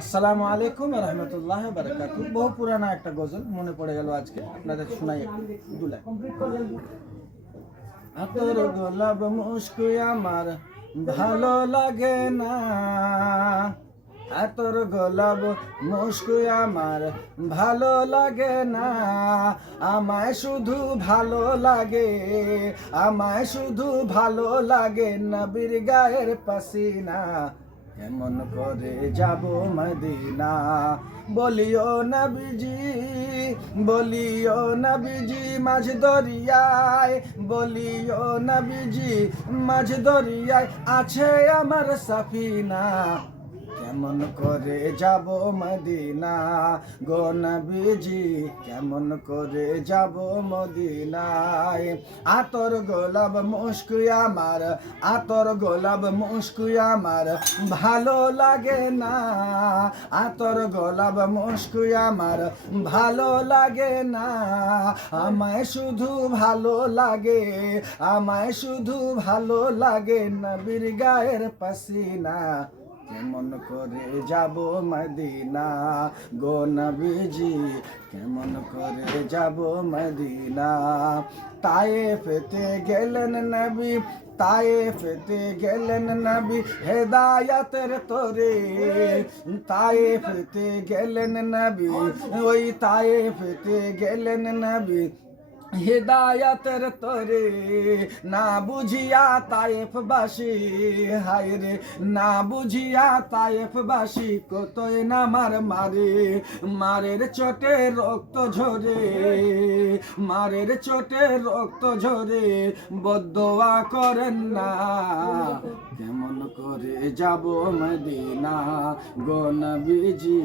আসসালামু আলাইকুম ওয়া রাহমাতুল্লাহি ওয়া বারাকাতুহু। বহু পুরানা একটা গজল মনে পড়ে গেল আজকে, আপনাদের শোনাই একটু দুলাই। আতর গোলাপ মুস্কি আমার ভালো লাগে না, আতর গোলাপ মুস্কি আমার ভালো লাগে না, আমায় শুধু ভালো লাগে, আমায় শুধু ভালো লাগে নবীর গায়ের পাসিনা, কেমন করে যাব মদিনা। বলিও নবীজি, বলিও নবীজি মাঝ দরিয়ায়, বলিও নবীজি মাঝ দরিয়ায় আছে আমার সাফিনা, কেমন করে যাব মদিনা গো নবীজি, কেমন করে যাব মদিনায়। আতর গোলাপ মুস্কি আমার, আতর গোলাপ মুস্কি আমার ভালো লাগে না, আতর গোলাপ মুস্কি আমার ভালো লাগে না, আমায় শুধু ভালো লাগে, আমায় শুধু ভালো লাগে নবীর গায়ের পাসিনা, কেমন করে যাব মদিনা গো নবীজি, কেমন করে যাব মদিনা। তায়েফেতে গেলেন নবী, তায়েফেতে গেলেন নবী হেদায়াতের তরে, তায়েফেতে গেলেন নবী, ওই তায়েফেতে গেলেন নবী হেদায়াতের তরে, না বুঝিয়া তায়েফবাসী, হায় রে না বুঝিয়া তায়েফবাসী কতই না মারে, মারের চোটে রক্ত ঝরে, মারের চোটে রক্ত ঝরে, বদদোয়া করেন না, কেমন করে যাব মদিনা গো নবীজি,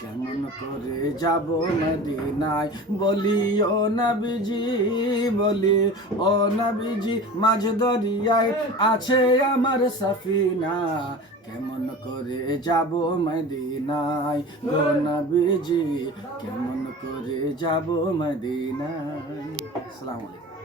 কেমন করে যাব মদিনায়। বলিও নবীজি, বলি ও নবীজি মাঝ দরিয়ায় আছে আমার সাফিনা, কেমন করে যাব মদিনায় গো নবীজি, কেমন করে যাব মদিনায়। আসসালামু আলাইকুম।